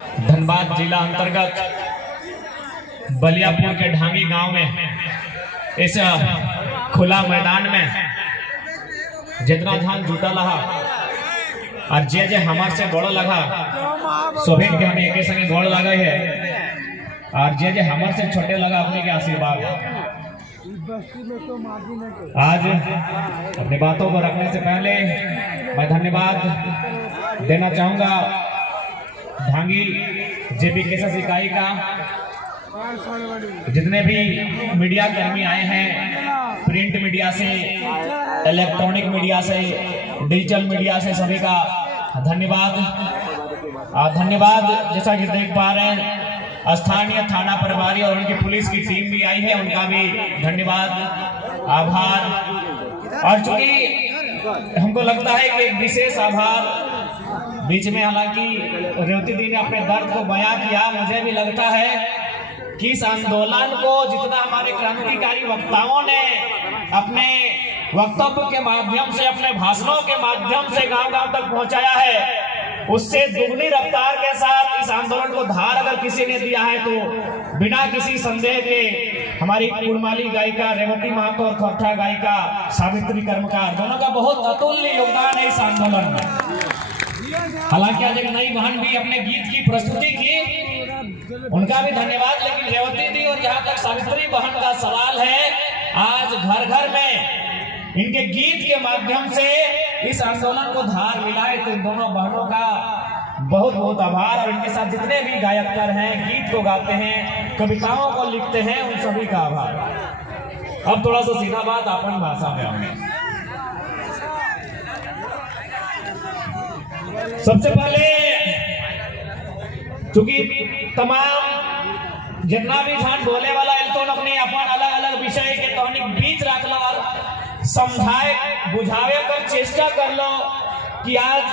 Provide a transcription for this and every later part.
धनबाद जिला अंतर्गत बलियापुर के ढांगी गांव में इस खुला मैदान में जितना धान जुटा लहा और जे जे हमार से गोड़ लगा सभी के हमें एक संगे गोड़ लगा है और जे जे हमार से छोटे लगा अपने के आशीर्वाद। आज अपनी बातों को रखने से पहले मैं धन्यवाद देना चाहूंगा ढांगी जेपी केसस इकाई का, जितने भी मीडिया कर्मी आए हैं, प्रिंट मीडिया से, इलेक्ट्रॉनिक मीडिया से, डिजिटल मीडिया से, सभी का धन्यवाद। जैसा कि देख पा रहे हैं स्थानीय थाना प्रभारी और उनकी पुलिस की टीम भी आई है, उनका भी धन्यवाद, आभार। और चूंकि हमको लगता है कि एक विशेष आभार बीच में, हालांकि रेवती दी ने अपने दर्द को बयां किया, मुझे भी लगता है कि इस आंदोलन को जितना हमारे क्रांतिकारी वक्ताओं ने अपने वक्तव्य के माध्यम से, अपने भाषणों के माध्यम से गांव-गांव तक पहुंचाया है, उससे दुगनी रफ्तार के साथ इस आंदोलन को धार अगर किसी ने दिया है तो बिना किसी संदेह के हमारी कुड़माली गायिका रेवती महतो और खट्टा गायिका सावित्री कर्मकार, दोनों का बहुत अतुल्य योगदान है इस आंदोलन में। हालांकि आज एक नई बहन भी अपने गीत की प्रस्तुति की, उनका भी धन्यवाद। लेकिन रेवती दी और जहां तक सावित्री बहन का सवाल है, आज घर घर में इनके गीत के माध्यम से इस आंदोलन को धार मिलाए, तो इन दोनों बहनों का बहुत बहुत आभार। और इनके साथ जितने भी गायककार हैं, गीत को गाते हैं, कविताओं को लिखते हैं, उन सभी का आभार। अब थोड़ा सा सीधा बात अपन भाषा में आऊंगा। सबसे पहले चूंकि तमाम जितना भी झान बोले वाला तो अपने अपन अलग अलग विषय के तोहनी बीच रख लो और समझाए बुझावे कर चेष्टा कर लो कि आज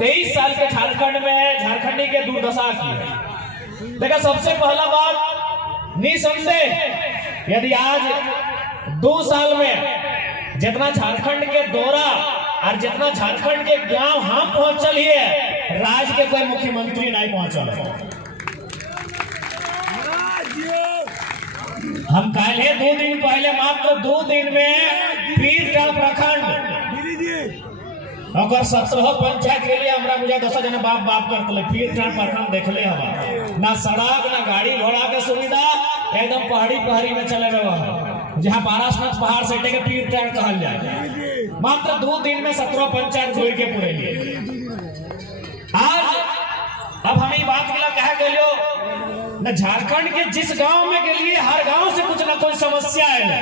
23 साल के झारखंड में झारखंडी के दुर्दशा की। देखा, सबसे पहला बात निसंदेह, यदि आज 2 साल में जितना झारखंड के दौरा और जितना झारखंड के गांव हम पहुंचल है, राज्य के कोई मुख्यमंत्री नहीं पहुंचल। हम कहले 2 दिन पहले, मात्र 2 दिन में पीरटाल प्रखंड और 17 पंचायत के लिए हमरा मुझे 10 जना बाप बाप करते पीरटाल प्रखंड देखले हम, ना सड़क ना गाड़ी घोड़ा के सुविधा, एकदम पहाड़ी में चले रहे जहाँ पारासनाथ पहाड़ से टेके पीरटाल कहल जाए। मात्र 2 दिन में 17 पंचायत घूर के पूरे लिए। आज अब हम ये बात के लिए कहा गलियो न, झारखंड के जिस गांव में के लिए हर गांव से कुछ ना कोई समस्या है।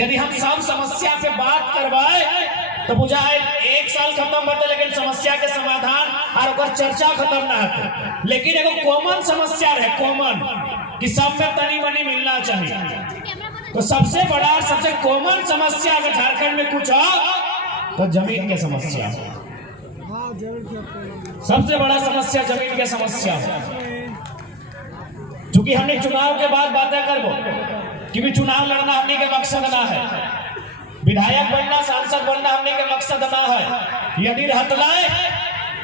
यदि हम सब समस्या पे बात करवाए तो बुझा है 1 साल खत्म होते, लेकिन समस्या के समाधान और चर्चा खत्म ना होते। लेकिन एगो कॉमन समस्या है, कॉमन, कि सब में तनी मनी मिलना चाहिए। तो सबसे बड़ा और सबसे कॉमन समस्या अगर झारखंड में कुछ हो तो जमीन की समस्या हो। सबसे बड़ा समस्या जमीन की समस्या हो। चूंकि हमने चुनाव के बाद बातें करबो, क्योंकि चुनाव लड़ना हमने के मकसद ना है, विधायक बनना, सांसद बनना हमने के मकसद ना है। यदि रहत लाए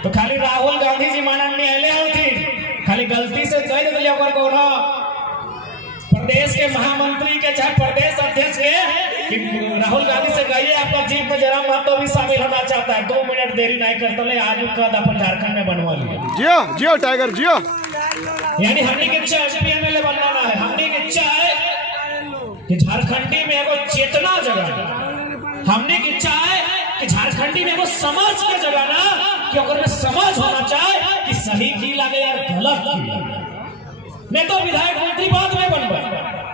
तो खाली राहुल गांधी जी माननीय अले होती, खाली गलती से कह दिया को प्रदेश के महामंत्री के चाहे प्रदेश अध्यक्ष के कि राहुल गांधी से कहिए आपका जीप में जरा महतो भी शामिल होना चाहता है, 2 मिनट देरी नहीं करते ले, आज कद अपन झारखंड में बनवा लिया। जियो टाइगर जियो। यानी हमने की इच्छा एमपी एमएलए बनना है, हमने की इच्छा है कि झारखंडी में एगो चेतना जगाना, हमने की इच्छा है कि झारखंडी में एगो समझ के जगाना, कि ओकर में समझ होना चाहिए कि सही की लगे और गलत की लगे। नहीं तो विधायक मंत्री बाद में बनवा,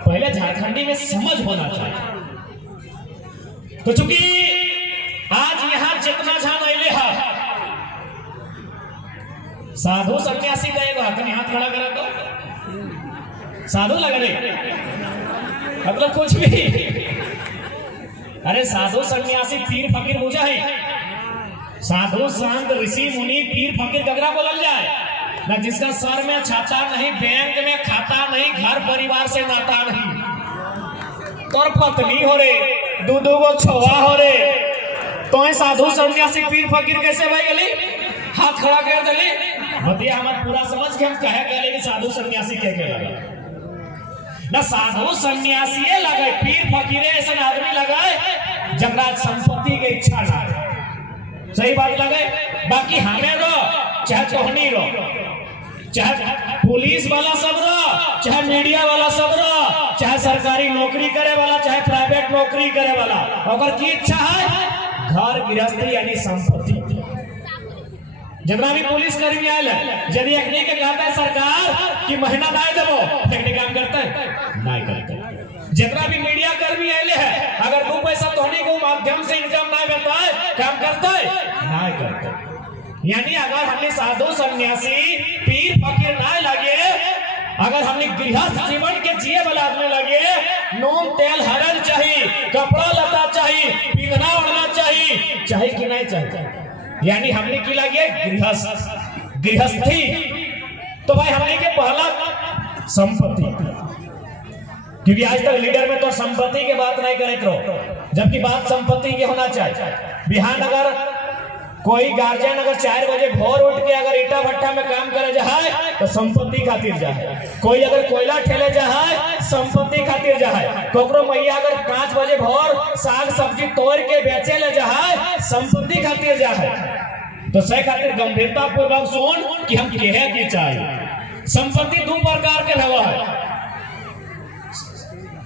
पहले झारखंडी में समझ होना चाहिए। तो चूंकि आज यहाँ जितना झान अले है, साधु सन्यासी गएगा, हाथ खड़ा करा तो साधु लग रहे, मतलब कुछ भी। अरे साधु सन्यासी पीर फकीर बुझा है, साधु संत ऋषि मुनि पीर फकीर गगरा बोलल जाए ना, जिसका सर में छाता नहीं, बैंक में खाता नहीं, घर परिवार से नाता नहीं, तोर पत्नी हो रे, 2 गो छोवा हो रे, तो साधु सन्यासी पीर फकीर कैसे भाई गली? हाथ खड़ा कर दिली, बतिया हमारे पूरा समझ के हम कहे गए कि साधु सन्यासी कह के लगे ना, साधु सन्यासी लगे, पीर फकीरे ऐसा आदमी लगे जगरा संपत्ति के इच्छा ना, सही बात लगे। बाकी हमें रो चाहे तोहनी रो, चाहे पुलिस वाला सब रो, चाहे मीडिया वाला सब रो, चाहे सरकारी नौकरी करे वाला, चाहे प्राइवेट नौकरी करे वाला, अगर की इच्छा है घर गृहस्थी यानी संपत्ति। जितना भी पुलिस कर्मी आयल यदि एकने के कहते हैं सरकार कि महीना ना देवो, एकने काम करते हैं नहीं करते। जितना भी मीडिया कर्मी आयल है अगर 2 पैसा तोहनी को माध्यम से इनकम ना करता है काम करता है नहीं करते। यानी अगर हमने साधु सन्यासी पीर फकीर ना लगे, अगर हमने गृहस्थ जीवन के जिए वाला आदमी लगे, नून तेल हरन चाहिए, कपड़ा लता चाहिए, पीना ओढ़ना चाहिए, चाहे कि नहीं चाहिए, यानी हमने की लगे गृहस्थी। तो भाई हमने के पहला संपत्ति, क्योंकि आज तक लीडर में तो संपत्ति की बात नहीं करे करो, जबकि बात संपत्ति की होना चाहिए। बिहान अगर कोई गार्जियन अगर 4 बजे भोर उठ के अगर ईटा भट्टा में काम करे जाए तो संपत्ति खातिर जाए, कोई अगर कोयला ठेले जाए संपत्ति खातिर जाए, कोकरो मैया अगर 5 बजे भोर साग सब्जी तोड़ के बेचे ले जाए संपत्ति खातिर जाए। तो सही खातिर गंभीरता पूर्वक सुन कि हम कहे की चाहिए। संपत्ति 2 प्रकार के हवा है,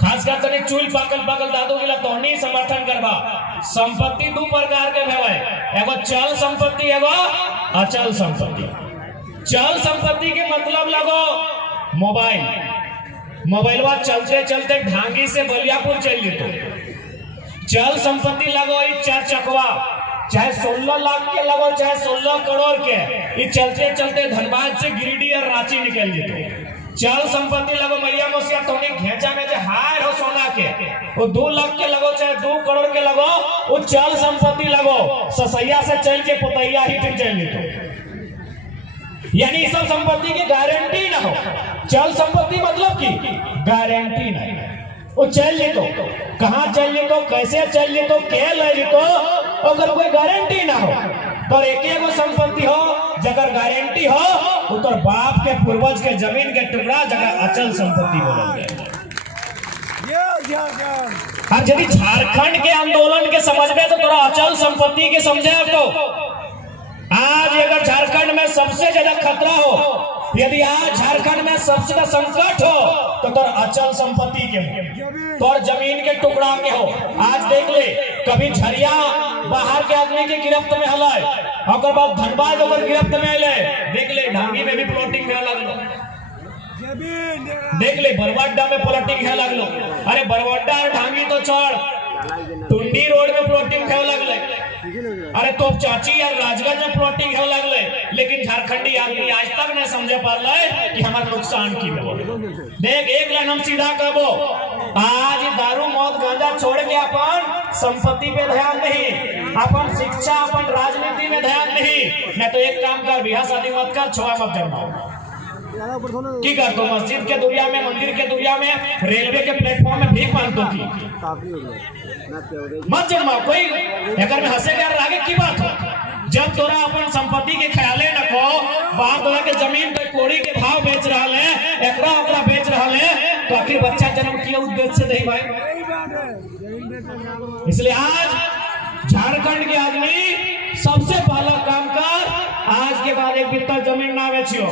खासकर तनिक चूल पाकल दादू गिला तोहनी समर्थन करवा। संपत्ति 2 प्रकार के हवा है, एगो चल संपत्ति, एगो अचल संपत्ति। चल संपत्ति के मतलब लगो मोबाइलवा चलते चलते ढांगी से बलियापुर चल जेतो। चल संपत्ति लगो 4 चकवा, चाहे 16 लाख के लगो चाहे 16 करोड़ के, ये चलते चलते धनबाद से गिरिडीह और रांची निकल जेतो। चल संपत्ति लगो मैया मोसिया तोनी घेचा में जो हार हो सोना के, वो 2 लाख के लगो चाहे 2 करोड़ के लगो, वो चल संपत्ति लगो। ससैया से चल के पुतैया ही फिर चल जेतो, यानी सब संपत्ति की गारंटी ना हो। चल संपत्ति मतलब की गारंटी नहीं, वो चल जेतो, कहाँ चल जेतो, कैसे चल जेतो, के ले जेतो, अगर कोई गारंटी ना हो। तो एक संपत्ति हो जगर गारंटी हो, उतर बाप के पूर्वज के जमीन के टुकड़ा जगह अचल संपत्ति बोलल गए। अब यदि झारखंड के आंदोलन के समझ में तो थोड़ा अचल संपत्ति के समझे। तो आज अगर झारखंड में सबसे ज्यादा खतरा हो, यदि आज झारखंड में सबसे ज्यादा संकट हो तो तोर अचल संपत्ति के हो, तोर जमीन के टुकड़ा के हो। आज देख ले, कभी झरिया बाहर के आदमी के गिरफ्त में हलाय, और बाद धनबाद ओकर गिरफ्त में आइले, देख ले ढांगी में भी प्लॉटिंग में लगलो, देख ले बरवाडा में प्लॉटिंग है लगलो। अरे बरवाडा और ढांगी तो छोड़, टुंडी रोड में प्लॉटिंग है लगले, अरे तो चाची यार राजगंज में प्लॉटिंग है लगले। लेकिन झारखंडी आदमी आज तक नहीं समझे पाला है कि हमारा नुकसान की हो। देख एक लाइन हम सीधा कहबो, आज दारू मौत गांजा छोड़ के अपन संपत्ति पे ध्यान नहीं, अपन शिक्षा अपन राजनीति में ध्यान नहीं तो एक काम कर, बिहार शादी मत कर, छोड़ा मत करना। की कर दो मस्जिद के दुनिया में, मंदिर के दुनिया में, रेलवे के प्लेटफॉर्म में भीख मांग दो की मत जमा। कोई अगर में हंसे यार आगे की बात हो, जब तोरा अपन संपत्ति के ख्याले न को, बाहर तोरा के जमीन पे कोड़ी के भाव बेच रहा है, एकरा ओकरा बेच रहा है, तो आखिर बच्चा जन्म किया उद्देश्य से नहीं भाई। इसलिए आज झारखंड के आदमी सबसे पहला काम कर, आज के बाद एक बित्ता जमीन ना बेचियो।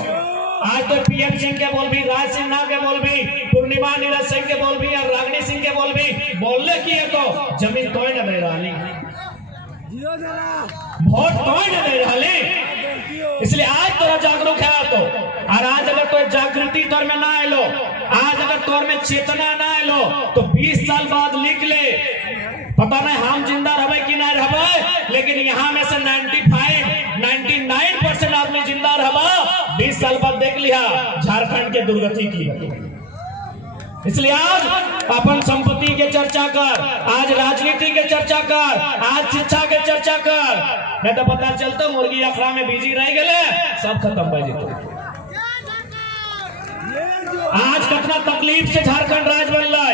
आज तो पीएम सिंह के बोल भी, राज सिंह ना के बोल भी, पूर्णिमा नीरज सिंह के बोल भी और रागनी सिंह के बोल भी बोलने की है तो जमीन तोड़ न दे रही, वोट तोड़ न दे रही। इसलिए आज तोरा जागरूक है तो, और आज अगर तो जागृति तौर में ना आलो, आज अगर तौर में चेतना ना आलो तो 20 साल बाद लिख ले, पता नहीं हम जिंदा रहे कि ना रहे, लेकिन यहाँ में से 99% आदमी जिंदा रहा। 20 साल बाद देख लिया झारखंड के दुर्गति की। इसलिए आज अपन संपत्ति के चर्चा कर, आज राजनीति के चर्चा कर, आज शिक्षा के चर्चा कर, नहीं तो पता चलता मुर्गी अखड़ा में बिजी रह गए, सब खत्म हो जेतो। आज कितना तकलीफ से झारखंड राज बन रहा,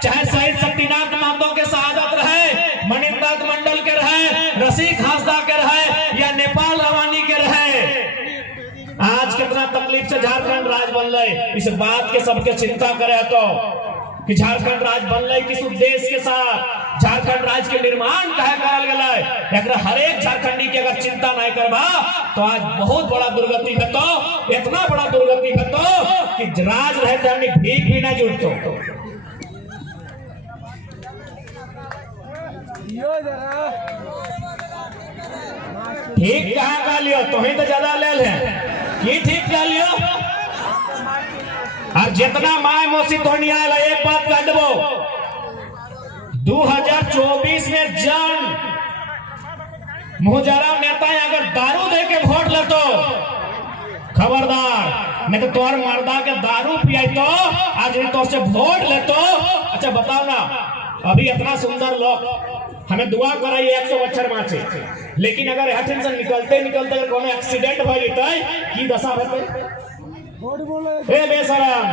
चाहे शहीद शक्तिनाथ महतो के शहादत रहे, मणिनाथ मंडल के रहे, रसिक हांसदा के रहे या नेपाल रवानी के रहे। तकलीफ से झारखंड राज्य बनल, इस बात के सबके चिंता करे तो कि झारखंड राज्य बनल किस उद्देश्य के साथ, झारखंड राज्य के निर्माण काहे करल गेलै, एकरा हर एक झारखंडी के अगर चिंता नहीं करबा तो आज बहुत बड़ा दुर्गति हेतो, इतना बड़ा दुर्गति हेतो कि राज रहते हमने भीख भी नहीं जुटतो। ठीक कहाँ का लियो, तुम्हें तो ज्यादा ले ले की ठीक कर लियो। और जितना माय मौसी धोनी आयल एक बात कह देबो, 2024 में जन मुहजरा नेता अगर दारू दे के वोट लेतो खबरदार, नहीं तो तोहर मर्दा के दारू पिया तो आज तो से वोट लेतो। अच्छा बताओ ना, अभी इतना सुंदर लोग हमें दुआ कराइए 100 बच्चर माचे, लेकिन अगर यहाँ से निकलते निकलते अगर कोनो एक्सीडेंट हो जाए की दशा होते। ए बेशरम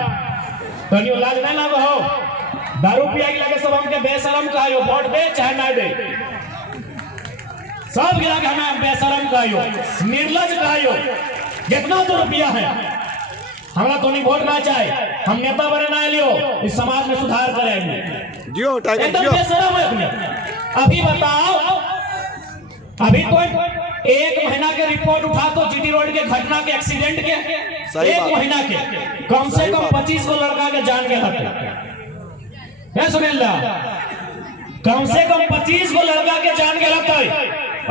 तनियो लाज ना लागो हो, दारू पिया के लगे सब हमके बेशरम कहियो, वोट दे चाहे ना दे सब गिरा के हमें बेशरम कहियो, निर्लज कहियो। जितना तो रुपया है हमरा तो नहीं वोट ना चाहे, हम नेता बने ना लियो, इस समाज में सुधार करेंगे जियो टाइगर जियो। बेशरम है अपने। अभी बताओ, अभी तो 1 महीना के रिपोर्ट उठा तो जीटी रोड के घटना के एक्सीडेंट के 1 महीना के कम से कम 25 को लड़का के जान गया था। सुनील दा, कम से कम 25 को लड़का के जान गया था।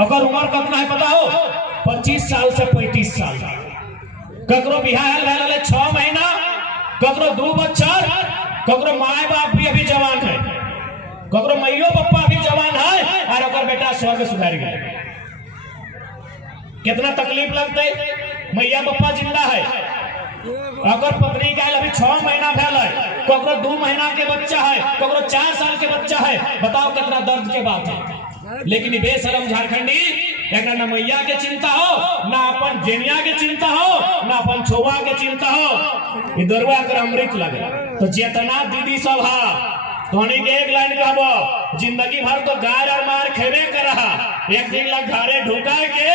अगर उम्र कितना है पता हो, 25 साल से 35 साल। ककरो बिहार रह 6 महीना, ककरो 2 बच्चा, ककरो माए बाप भी अभी जवान है, ककरो मैयो पप्पा भी जवान है और अगर बेटा स्वर्ग सुधार गए। कितना तकलीफ लगते, मैया पप्पा जिंदा है, अगर पत्नी का अभी 6 महीना भेल है, ककरो 2 महीना के बच्चा है, ककरो 4 साल के बच्चा है, बताओ कितना दर्द के बात है। लेकिन बेशरम झारखंडी एक ना मैया के चिंता हो, ना अपन जेनिया के चिंता हो, ना अपन छोवा के चिंता हो। इधरवा अगर अमृत लगे तो चेतना दीदी सब हा धोनी के एक लाइन कहबो, जिंदगी भर तो गार और मार खेबे कर रहा, एक दिन लग घरे ढुका के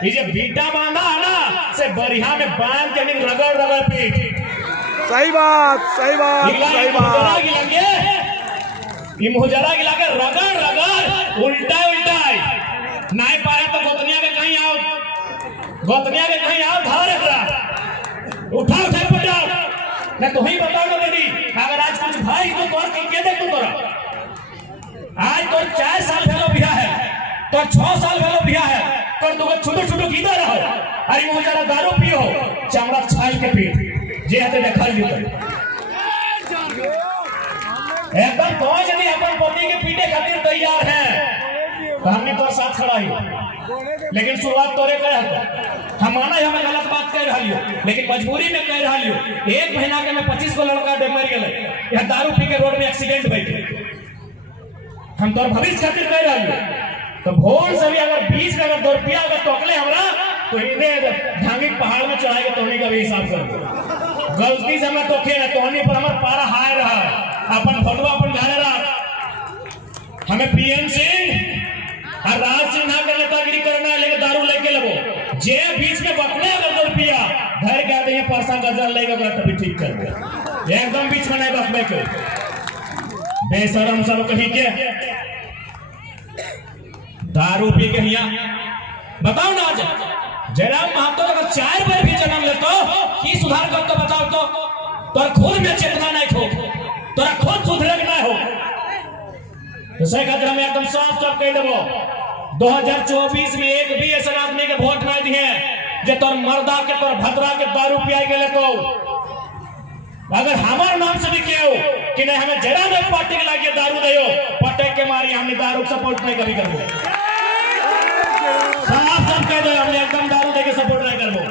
ये जो बीटा बांधा है ना से बढ़िया में बांध के नहीं रगड़ रगड़ पीठ। सही बात सही बात सही बात। ये मुहजरा गिला के रगड़ रगड़ उल्टा उल्टा नहीं पाए तो गोतनिया के कहीं आओ, गोतनिया के कहीं आओ, धार उठा उठा पटाओ। मैं तो ही बताऊंगा दीदी, अगर आज कुछ भाई तो तोर के देख तोरा आज तो 4 साल भेलो बिया है, तो 6 साल भेलो बिया है, तो तुम छोटो छोटो कीदा रहो, अरे मुझे दारू पियो चमड़ा छाल के पीठ जे हते देखा लियो एकदम तो यदि अपन पति के पीटे खातिर तैयार है तो हमने तो साथ खड़ा ही, लेकिन शुरुआत तोरे करे हम माना हमें गलत बात कह रही हो, लेकिन मजबूरी में कह रही हो। 1 महीना के में 25 को लड़का मर गए, यह दारू पी के रोड में एक्सीडेंट भइल, हम तोर भविष्य खातिर कह रही हो। तो भोर से भी अगर 20 में अगर 2 रुपया अगर टोकले हमरा तो इन्हें धांगी पहाड़ में चढ़ा के तोहनी का भी हिसाब कर। गलती से हमें तोखे है तोहनी पर हमारे पारा हाय रहा है, अपन फोटवा अपन घरे रहा। हमें पीएम सिंह और राज सिंह ना कर नेतागिरी करना है, लेकिन दारू लेके लगो जे बीच में बकने अगर 2 रुपया घर के आते हैं परसा गजर लेगा तभी ठीक कर दे, एकदम बीच में नहीं बकने के बेशरम सब कहीं के दारू पी के यहाँ बताओ ना। आज जयराम महतो अगर 4 बार भी जन्म लेतो की सुधार कर तो बताओ तो तोर खुद में चेतना नहीं खो, तोरा खुद सुधरे ना हो। तो सही खातिर हम एकदम साफ साफ कह देबो 2024 में एक भी ऐसा आदमी के वोट नहीं दिए जे तोर मर्दा के तोर भद्रा के दारू पिया गेले तो अगर हमार नाम से भी क्यों कि नहीं हमें जरा में पार्टी के लागे दारू दियो पटे के मारी हमने दारू सपोर्ट नहीं कभी करबो, साफ साफ कह दो हमने एकदम दारू देके सपोर्ट नहीं करबो।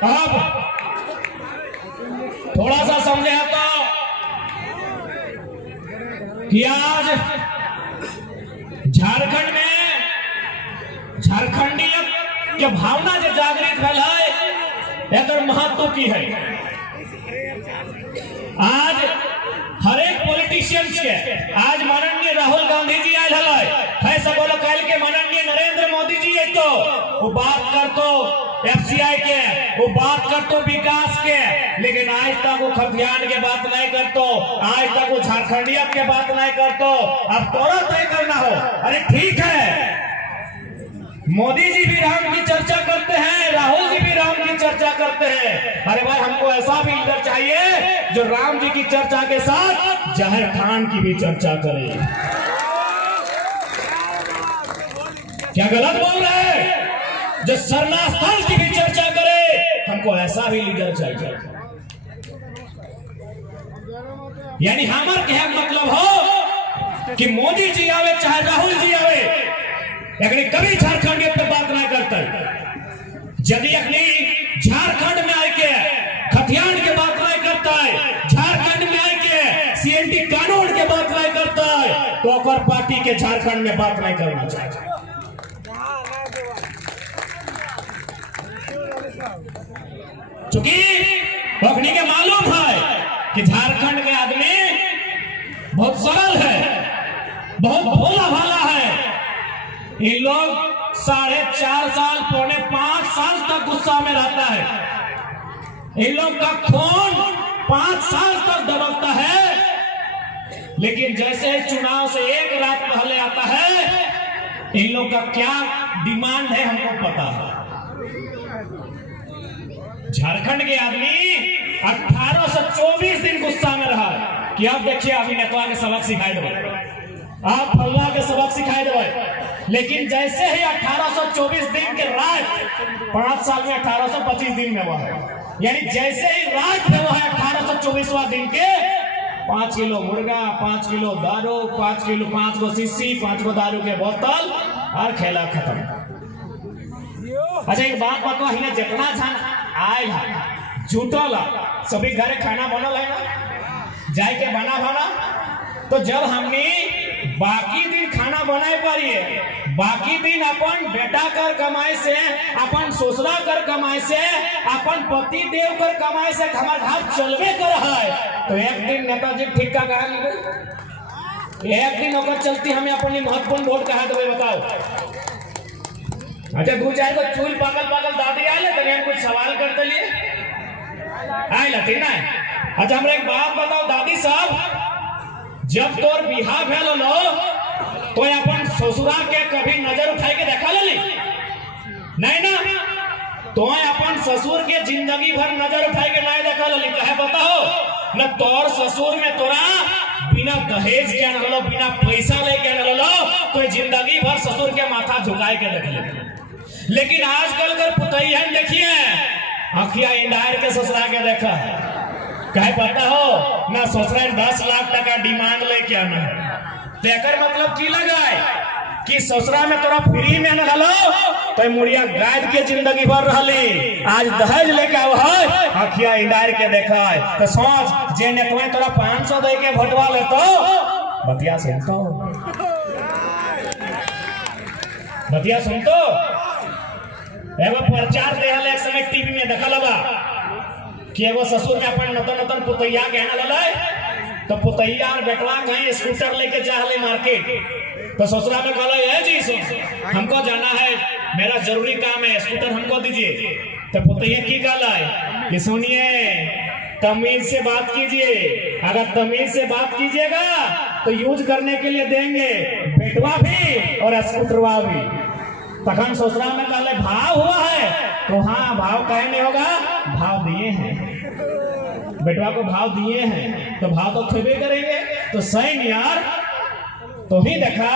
अब थोड़ा सा समझे तो कि आज झारखंड में झारखंडियत के भावना जो जागृत है एक महत्व की है। आज पॉलिटिशियंस के आज माननीय राहुल गांधी जी आयल है सब बोलो कल के माननीय नरेंद्र मोदी जी है तो वो बात कर तो FCI के, वो बात कर तो विकास के, लेकिन आज तक वो खतियान के बात नहीं कर तो, आज तक वो झारखंडियत के बात नहीं कर तो। अब तोरा तय करना हो। अरे ठीक है, मोदी जी भी राम की चर्चा करते हैं, राहुल जी भी राम की चर्चा करते हैं। अरे भाई हमको ऐसा भी लीडर चाहिए जो राम जी की चर्चा के साथ जहर खान की भी चर्चा करे। क्या गलत बोल रहे हैं? जो सरना स्थल की भी चर्चा करे, हमको ऐसा भी लीडर चाहिए। यानी हमार क्या मतलब हो कि मोदी जी आवे चाहे राहुल जी आवे, लेकिन कभी झारखंड पे बात नहीं करते। यदि अखनी झारखंड में आके खतियान के बात नहीं करता है, झारखंड में आके CNT कानून के बात नहीं करता है, तो अकर पार्टी के झारखंड में बात नहीं करना चाहिए। चूंकि अखनी के मालूम है कि झारखंड के आदमी बहुत सरल है, बहुत भोला भाला है। इन लोग 4.5 साल, 4.5 साल तक गुस्सा में रहता है। इन लोग का खून 5 साल तक दबकता है, लेकिन जैसे चुनाव से एक रात पहले आता है, इन लोग का क्या डिमांड है हमको पता है। झारखंड के आदमी 18 से 24 दिन गुस्सा में रहा कि आप देखिए अभी नेता के सबक सिखाए देवे, आप फलवा के सबक सिखाए देवे। लेकिन जैसे ही 1824 दिन के रात, 5 साल में 1825 दिन में हुआ है, यानी जैसे ही रात में हुआ है 1824वां दिन के, 5 किलो मुर्गा, 5 किलो दारू, 5 गो शीशी, 5 गो दारू के बोतल और खेला खत्म। अच्छा एक बात बताओ, हिने जितना झन आयल है जुटल सभी घरे खाना बनल है ना, जाए के बना, तो जब हमने बाकी दिन खाना बनाए पारिए, बाकी दिन अपन बेटा कर कमाई से, अपन ससुरा कर कमाई से, अपन पति देव कर कमाई से हमारे घर चलवे कर है, तो एक दिन नेताजी ठीक का कहा नहीं, एक दिन होकर चलती हमें अपनी महत्वपूर्ण वोट कहा देवे बताओ। अच्छा 2-4 को चूल पागल दादी आए तो कुछ सवाल करते लिए आए लती ना। अच्छा हमरा एक बात बताओ दादी साहब, जब तोर बिहार भेल लो तो अपन ससुरा के कभी नजर उठाई के देखा ले नहीं ना, तो अपन ससुर के जिंदगी भर नजर उठाई के नहीं देखा ले। कहे बताओ न, तोर ससुर में तोरा बिना दहेज के न बिना पैसा लेके न लो, तो जिंदगी भर ससुर के माथा झुकाए के देख ले। लेकिन आजकल कर पुतैया देखिए अखिया इंडायर के ससुरा के देखा, कहे पता हो ना ससुरा 10 लाख टका डिमांड लेके आना, तो एकर मतलब की लगाए कि ससुरा में तोरा फ्री में न लो, तो मुड़िया गाय के जिंदगी भर रहली, आज दहेज लेके आव है अखिया इंडायर के देखा है। तो सोच जे नेतवा तोरा 500 दे के भोटवा ले तो बतिया सुनतो एगो प्रचार देहल एक समय टीवी में देखल बा कि एगो ससुर में अपन नतन पुतैया गहना ललाय, तो पुतैया और बेटवा कहीं स्कूटर लेके जा रहे मार्केट, तो ससुरा में कहला है जी हमको जाना है, मेरा जरूरी काम है, स्कूटर हमको दीजिए। तो पुतैया की कहला है कि सुनिए तमीज से बात कीजिए, अगर तमीज से बात कीजिएगा तो यूज करने के लिए देंगे, बेटवा भी और स्कूटरवा भी। तखन ससुरा में कहले भाव हुआ है, तो हाँ भाव कहे नहीं होगा, भाव दिए हैं, बेटवा को भाव दिए हैं, तो भाव तो खेबे करेंगे। तो सही यार तो ही देखा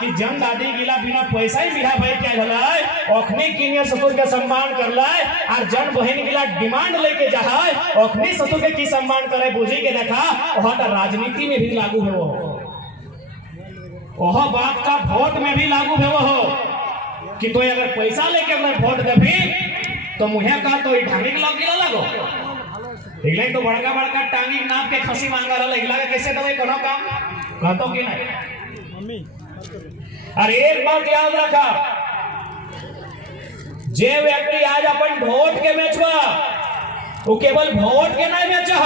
कि जन दादी गिला बिना पैसा ही बिहा भाई क्या झलाए, अखनी किनियर ससुर के सम्मान कर लाए, और जन बहन गिला डिमांड लेके जाए अखनी ससुर के की सम्मान करे, बुझी के देखा वहां का राजनीति में भी लागू है, वह बात का वोट में भी लागू है वो कि तो अगर पैसा लेके मैं वोट देवी तो मुझे का तो ढांगी लग गिला लगो, इगले तो बड़का टांगी नाप के खसी मांगा रहा, इगला के कैसे दवाई कोनो काम कहतो कि नहीं। अरे एक बात याद रखा, जे व्यक्ति आज अपन वोट के बेचवा वो केवल वोट के नहीं बेचा,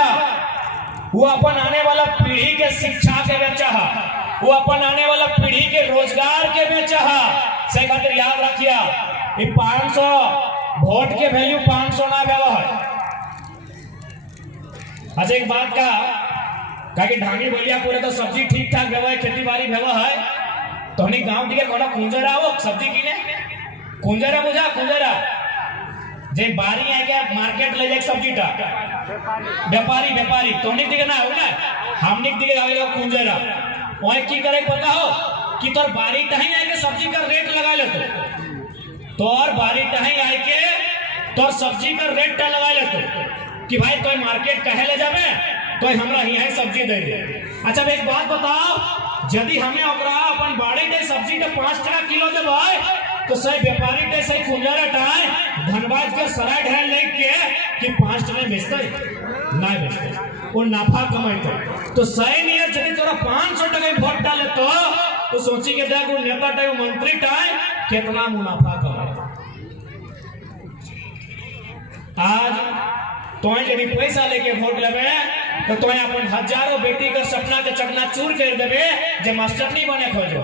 वो अपन आने वाला पीढ़ी के शिक्षा के बेचा है, वो अपन आने वाला पीढ़ी के रोजगार के बेचा है। से खातिर याद रखिया 500 वोट के वैल्यू 500 ना भेवा है। अच्छा एक बात का कि ढांगी बोलिया पूरे तो सब्जी ठीक ठाक भेवा है, खेती बाड़ी भेवा है, तो हनी गांव के कोनो कुंजरा हो सब्जी की ने कुंजरा बुझा कुंजरा जे बारी है क्या मार्केट ले जाए सब्जी टा व्यापारी व्यापारी तो नहीं दिखे ना हो ना हमने दिखे आवेगा कुंजरा ओए की करे पता हो कि तोर बारी टही आए के सब्जी का रेट लगा ले तो और बारी टही आए के तोर सब्जी का रेट टा लगा ले कि भाई तो मार्केट कहे ले जाबे तो हमरा यही सब्जी दे दे। अच्छा एक बात बताओ, यदि हमें ओकरा अपन बाड़ी के सब्जी के 5 टका किलो देबै तो सही व्यापारी के सही कुंजरा टाए धनबाद के सराय ढाल ले के कि 5 टका बेचते ना बेचते वो नफा कमाते तो सही नहीं है। यदि तोरा 500 टका वोट डाले तो सोची के देख वो नेता टाइम मंत्री टाइम कितना मुनाफा कमाए। आज तो यदि पैसा लेके वोट लेबे तो तोय अपन हजारों बेटी का सपना के चकना चूर कर देबे जे मास्टर नहीं बने खोजो।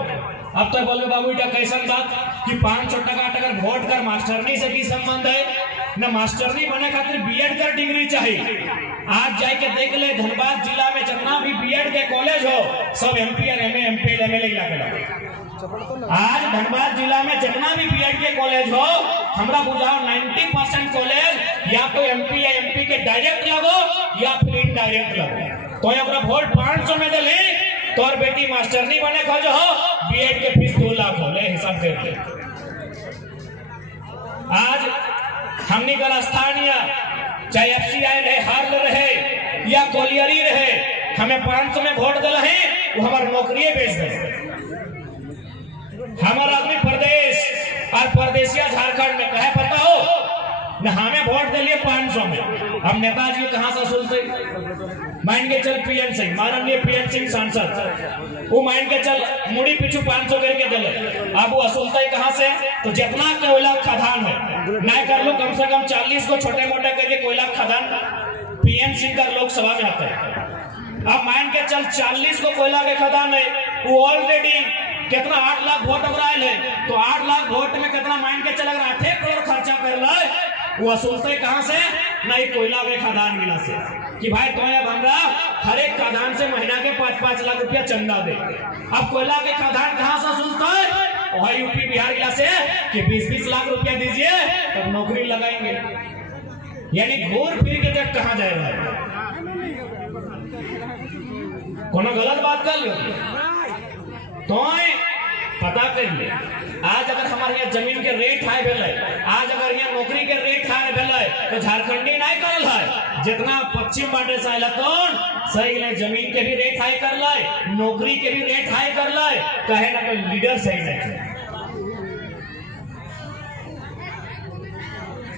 अब तो बोलो बाबू इटा कैसन बात कि 500 टका अगर वोट कर मास्टरनी से की संबंध है ना, मास्टरनी बने खातिर बीएड कर डिग्री चाहिए। आज जाके देख ले धनबाद जिला में जितना भी बीएड के कॉलेज हो सब एमपी और एमए एमपी एमएलए लगे। आज धनबाद जिला में जितना भी बीएड के कॉलेज हो हमरा बुझाओ 90% कॉलेज या तो एमपी या एमपी के डायरेक्ट लगो या फिर इनडायरेक्ट लगो। तो ओकरा वोट 500 में देले तोर बेटी मास्टर नहीं बने खोजो हो बीएड के फीस 2 लाख हो ले हिसाब दे। आज हमनी का स्थानीय चाहे एफसीआई रहे हार्ल रहे या कोलियरी रहे हमें 500 में वोट दिला है वो हमार नौकरी बेच दे। हमारा आदमी प्रदेश और परदेसिया झारखंड में कहे पता हो न हमें वोट दिलिए 500 में। हम नेताजी कहां से सुनते मान के चल पीएन सिंह माननीय पीएन सिंह सांसद वो मान के चल मुड़ी पीछू 500 करके दिले। अब वो असुलता है कहां से तो जितना कोयला खदान है ना कर लो कम से कम 40 को छोटे मोटे करके कोयला खदान पीएन सिंह का लोकसभा में आता है। अब मान के चल 40 को कोयला के खदान है वो ऑलरेडी कितना 8 लाख वोट अगर आए है तो 8 लाख वोट में कितना मान के चल अगर 8 करोड़ खर्चा कर ले वो असुलते कहां से नहीं कोयला के खदान मिला से कि भाई तो अब हमरा हर एक खदान से महीना के 5-5 लाख रुपया चंदा दे। अब कोयला के खदान कहां से असुलता है वही यूपी बिहार जिला से कि 20-20 लाख रुपया दीजिए तब नौकरी लगाएंगे। यानी घूर फिर के देख कहां जाएगा कोनो गलत बात कर लो तो पता कर ले। आज अगर हमारे यहाँ जमीन के रेट हाई भेल आज अगर यहाँ नौकरी के रेट हाई भेल तो झारखंडी नहीं करल है जितना पश्चिम बाटे से आयल कौन सही ले जमीन के भी रेट हाई कर ले नौकरी के भी रेट हाई कर ले कहे ना कोई लीडर सही नहीं।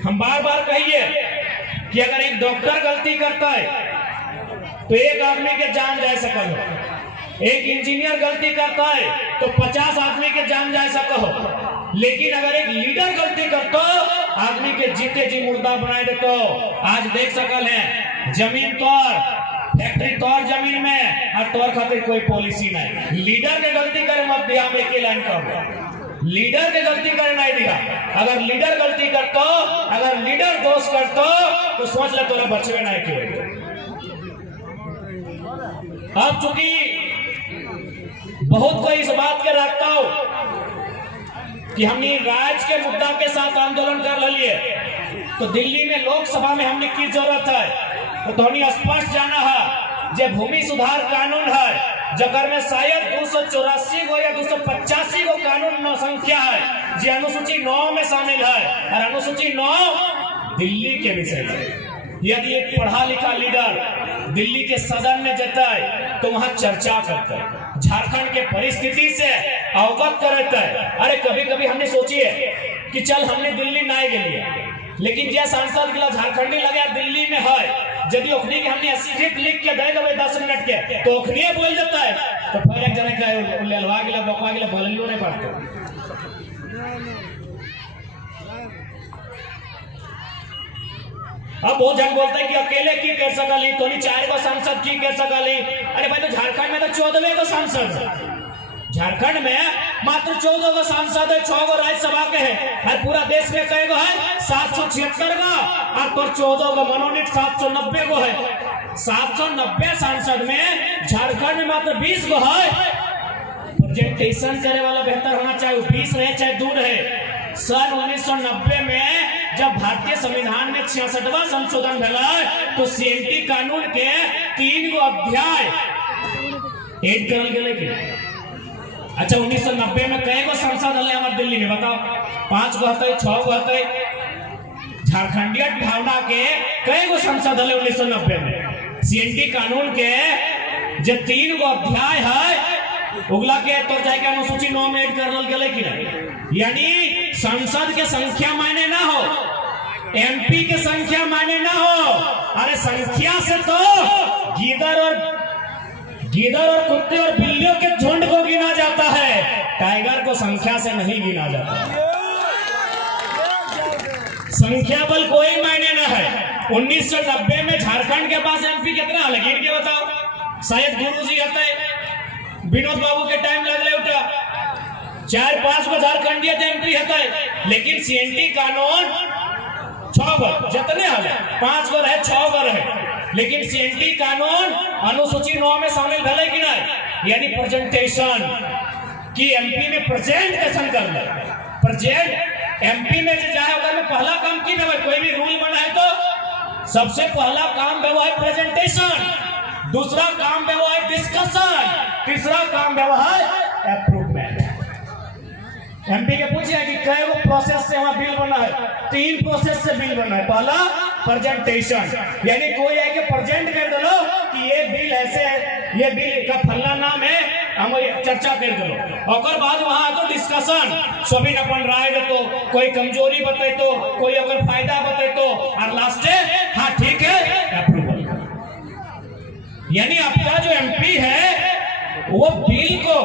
हम बार बार कहिए कि अगर एक डॉक्टर गलती करता है तो एक आदमी के जान जा सकल हो, एक इंजीनियर गलती करता है तो 50 आदमी के जान जा सको हो, लेकिन अगर एक लीडर गलती करतो आदमी के जीते जी मुर्दा बनाए देतो। आज देख सकल है जमीन तोर फैक्ट्री तोर जमीन में और तोर खातिर कोई पॉलिसी नहीं। लीडर के गलती करे मत दिया में के लाइन कर लीडर के गलती करे नहीं दिया। अगर लीडर गलती करतो अगर लीडर दोष करतो तो सोच ले तोरा बचवे नहीं क्यों। अब चूंकि बहुत को इस बात के रखता हो कि हमने राज्य के मुद्दा के साथ आंदोलन कर लिए तो दिल्ली में लोकसभा में हमने की जरूरत है तो धोनी स्पष्ट जाना है जो भूमि सुधार कानून है जगर में शायद 284 गो या 285 गो कानून संख्या है जो अनुसूची 9 में शामिल है और अनुसूची 9 दिल्ली के विषय है। यदि एक पढ़ा लिखा लीडर दिल्ली के सदन में जाता है तो वहां चर्चा करता है झारखंड के परिस्थिति से अवगत करता है। अरे कभी कभी हमने सोची है कि चल हमने दिल्ली नहीं गए लेकिन जो सांसद के झारखंडी लगे दिल्ली में है यदि ओखनी के हमने स्क्रिप्ट लिख के दे देवे 10 मिनट के तो ओखनी बोल देता है तो फिर एक जने का लेलवा गेला बकवा गेला बोललो नहीं पड़ता। अब बहुत जन बोलते हैं कि अकेले की कर सकली तो नहीं 4 गो सांसद की कर सकली। अरे भाई तो झारखंड में तो 14 गो सांसद, झारखंड में मात्र 14 गो सांसद है, 6 गो राज्यसभा के है। और पूरा देश में कई गो है 776 गो, और तो 14 गो मनोनीत 790 गो है। 790 सांसद में झारखंड में मात्र 20 गो है। प्रेजेंटेशन करे वाला बेहतर होना चाहिए, 20 रहे चाहे 2 रहे। सन 1990 में जब भारतीय संविधान में 66वां संशोधन भेला तो सीएनटी कानून के 3 गो अध्याय ऐड करल गेले कि। अच्छा 1990 में कई गो सांसद हले हमारे दिल्ली में बताओ? 5 गो हते, 6 गो हते। झारखंडियत भावना के कई गो सांसद हले 1990 में। सीएनटी कानून के जो 3 गो अध्याय है उगला के तो जाके अनुसूची 9 में ऐड करल गेले कि नहीं। यानी संसद के संख्या मायने ना हो, एमपी के संख्या मायने ना हो। अरे संख्या से तो गीदड़ और कुत्ते और बिल्लियों के झुंड को गिना जाता है, टाइगर को संख्या से नहीं गिना जाता। संख्या बल कोई मायने ना है। 1990 में झारखंड के पास एमपी कितना है गिन के बताओ? शायद गुरुजी हते, विनोद बाबू के टाइम लगले उठा 4-5 गो झारखंडीय एमपी हते। लेकिन सीएनटी कानून 6 गो जितने हले 5 गो रहे 6 गो रहे। लेकिन सीएनटी कानून अनुसूची 9 में शामिल भले कि नहीं। यानी प्रेजेंटेशन कि एमपी में प्रेजेंट कैसन कर ले। प्रेजेंट एमपी में जो जाए अगर में पहला काम की ना कोई भी रूल बना है तो सबसे पहला काम है प्रेजेंटेशन, दूसरा काम है डिस्कशन, तीसरा काम है अप्रूवमेंट। एमपी के पूछे कि कई वो प्रोसेस से वहां बिल बना है? 3 प्रोसेस से बिल बना है। पहला प्रेजेंटेशन, यानी कोई है कि प्रेजेंट कर दो कि ये बिल ऐसे है, ये बिल का फलना नाम है, हम चर्चा कर दो। और बाद वहां तो डिस्कशन, सभी अपन राय दे तो कोई कमजोरी बते तो कोई अगर फायदा बते तो, और लास्ट हाँ ठीक है अप्रूवल। यानी आपका जो एमपी है वो बिल को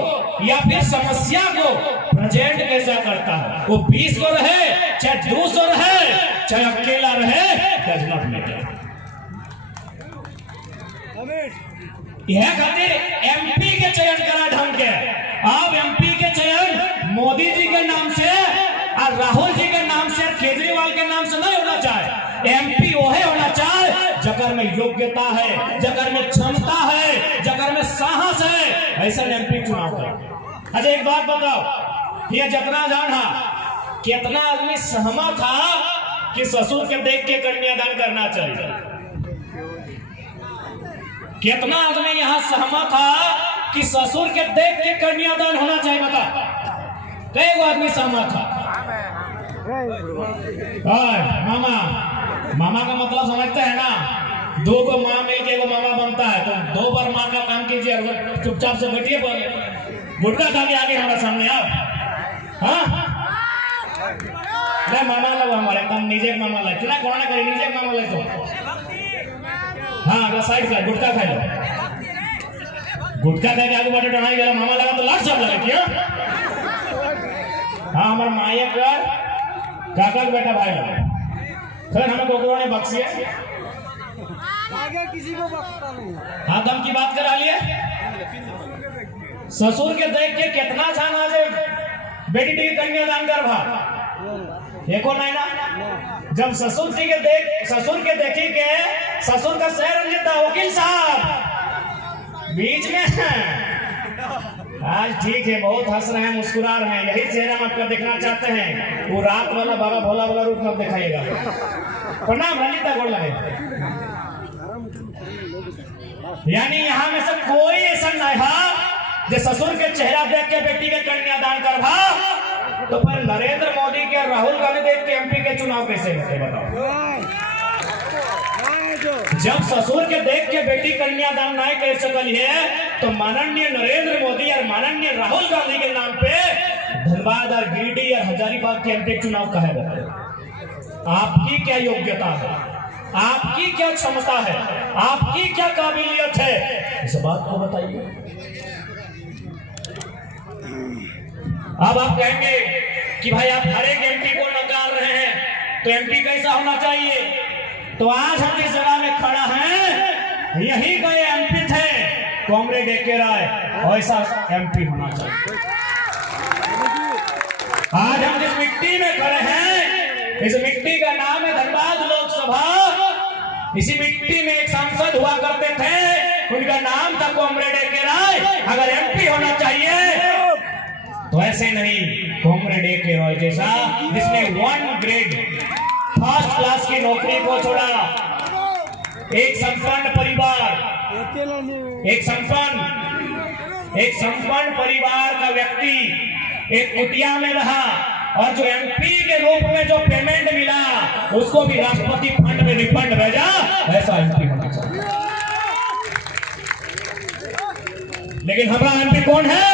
या फिर समस्या को प्रेजेंट कैसा करता है। वो 20 को रहे चाहे 200 रहे चाहे अकेला रहे, डज नॉट मैटर। यह खातिर एमपी के चयन करा ढंग के। अब एमपी के चयन मोदी जी के नाम से और राहुल जी के नाम से, केजरीवाल के नाम से नहीं होना चाहिए। एमपी वही होना चाहिए जगर में योग्यता है, जगर में क्षमता है, जगर में साहस है, ऐसा एमपी चुनाव कर। अच्छा एक बात बताओ, ये जितना जान हा कितना आदमी सहमत था कि ससुर के देख के कन्यादान करना चाहिए? कितना आदमी यहाँ सहमत था कि ससुर के देख के कन्यादान होना चाहिए? बता कई गो आदमी सहमत था? मामा का मतलब समझते हैं ना, 2 को माँ मिलके वो मामा बनता है। तो 2 बार माँ का काम कीजिए, चुपचाप से बैठिए, गुटका खा के आगे हमारे सामने आप। हाँ नहीं मामा लोग हमारे एकदम निजे मामा लगे ना, कौन करे निजे मामा लगे तो हाँ अगर साइड का गुटका खाए लो, गुटका खा के आगे बढ़े डराई गया मामा लगा तो लाट सब लगे क्यों? हाँ हमारे माया कर काका का बेटा भाई लगा, फिर हमें कोकरों ने बख्शिए, आगे किसी को बख्शता नहीं। हाँ दम की बात करा लिए। ससुर के देख के कितना छान आज बेटी टी कन्यादान कर भा देखो नहीं ना। जब ससुर के देखी के ससुर का शहर रंजिता वकील साहब बीच में आज ठीक है, बहुत हंस रहे हैं, मुस्कुरा रहे हैं, यही चेहरा हम आपका देखना चाहते हैं। वो रात वाला बाबा भोला वाला रूप मत दिखाइएगा। प्रणाम रंजिता गोड़ लगे। यानी यहाँ में से कोई ऐसा नहीं है जो ससुर के चेहरा देख के बेटी के कन्यादान कर भा, तो फिर नरेंद्र मोदी के राहुल गांधी देख के एमपी के चुनाव कैसे होते बताओ? जब ससुर के देख के बेटी कन्यादान नहीं कर सकल है तो माननीय नरेंद्र मोदी और माननीय राहुल गांधी के नाम पे धनबाद और गिरिडीह और हजारीबाग के एमपी चुनाव का है बताओ? आपकी क्या योग्यता है, आपकी क्या क्षमता है, आपकी क्या काबिलियत है, इस बात को बताइए। अब आप कहेंगे कि भाई आप हर एक एमपी को नकार रहे हैं, तो एमपी कैसा होना चाहिए? तो आज हम जिस जगह में खड़ा हैं यही का एमपी थे कॉमरेड ए.के. राय, ऐसा एमपी होना चाहिए। आज हम जिस मिट्टी में खड़े हैं इस मिट्टी का नाम है धनबाद लोकसभा। इसी मिट्टी में एक सांसद हुआ करते थे, उनका नाम था कॉमरेड ए.के. राय। अगर एमपी होना चाहिए तो ऐसे नहीं, कॉमरेड ए.के. राय जैसा जिसने 1 ग्रेड फर्स्ट क्लास की नौकरी को छोड़ा, एक संपन्न परिवार, एक संपन्न परिवार का व्यक्ति एक कुटिया में रहा और जो एमपी के रूप में जो पेमेंट मिला उसको भी राष्ट्रपति फंड में रिफंड भेजा, ऐसा एमपी होना चाहिए। लेकिन हमारा एमपी कौन है?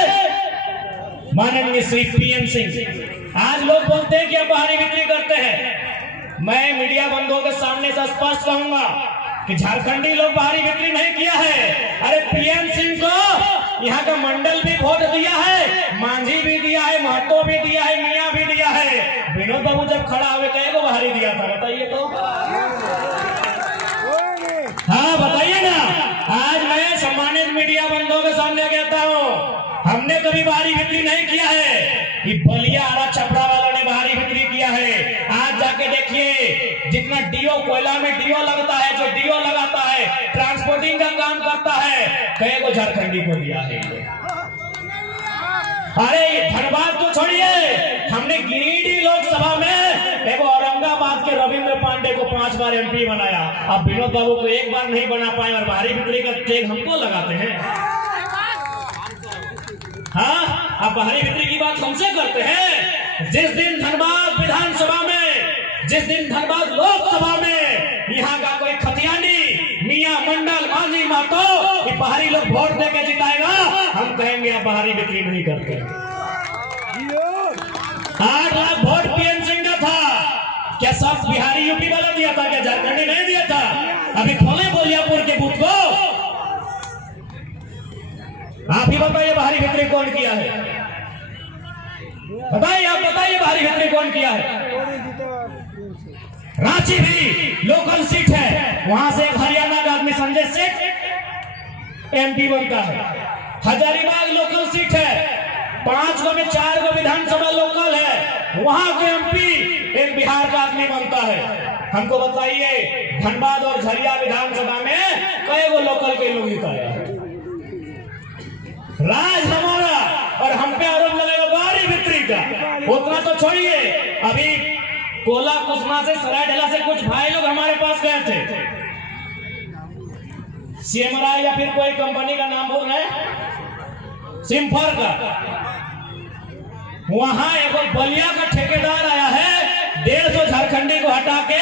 माननीय श्री पीएन सिंह। आज लोग बोलते हैं कि आप बाहरी बिक्री करते हैं। मैं मीडिया बंधुओं के सामने से स्पष्ट कहूंगा कि झारखंडी लोग बाहरी बिक्री नहीं किया है। अरे पीएन सिंह को यहाँ का मंडल भी वोट दिया है, मांझी भी दिया है, महतो भी दिया है, मियाँ भी दिया है। विनोद बाबू जब खड़ा हुए कहे को बाहरी दिया था, बताइए तो। हाँ बताइए ना। आज मैं सम्मानित मीडिया बंधुओं के सामने कहता हूँ हमने कभी बाहरी बिक्री नहीं किया है। ये बलिया आरा छपरा वालों ने बाहरी बिक्री किया है। आज जाके देखिए जितना डीओ कोयला में डीओ लगता है, जो डीओ लगाता है, ट्रांसपोर्टिंग का काम करता है, कई को झारखंडी को दिया है। अरे धनबाद तो छोड़िए, हमने गिरिडीह लोकसभा में एक औरंगाबाद के रविंद्र पांडे को 5 बार एमपी बनाया। अब विनोद बाबू को 1 बार नहीं बना पाए और बाहरी बिक्री का चेक हमको लगाते हैं। हाँ, आप बाहरी बिक्री की बात हमसे करते हैं। जिस दिन धनबाद विधानसभा में, जिस दिन धनबाद लोकसभा में यहाँ का कोई खतियानी, मियाँ, मंडल, मांझी, महतो ये बाहरी लोग वोट देके जिताएगा, हम कहेंगे आप बाहरी बिक्री नहीं करते। 8 लाख वोट पीएन सिंह का था। क्या सब बिहारी यूपी वाला दिया था? क्या झारखंडी नहीं दिया था? अभी खोले बोलियापुर के बूथ को। आप ही बताइए बाहरी बिक्री कौन किया है? बताइए, आप बताइए बाहरी बिक्री कौन किया है? रांची भी लोकल सीट है, वहां से एक हरियाणा का आदमी संजय सेठ एमपी बनता है। हजारीबाग लोकल सीट है, 5 गो में 4 गो विधानसभा लोकल है, वहां के एमपी एक बिहार का आदमी बनता है। हमको बताइए धनबाद और झरिया विधानसभा में कई गो लोकल के लोग जिताया है? राज हमारा, और हम पे आरोप लगेगा बाहरी बिक्री का। उतना तो छोड़िए, अभी कोला कुसमा से, सरायढेला से कुछ भाई लोग हमारे पास गए थे। सीएमआर या फिर कोई कंपनी का नाम बोल रहे हैं, सिम्फर का। वहां एक बलिया का ठेकेदार आया है, 150 झारखंडी को हटा के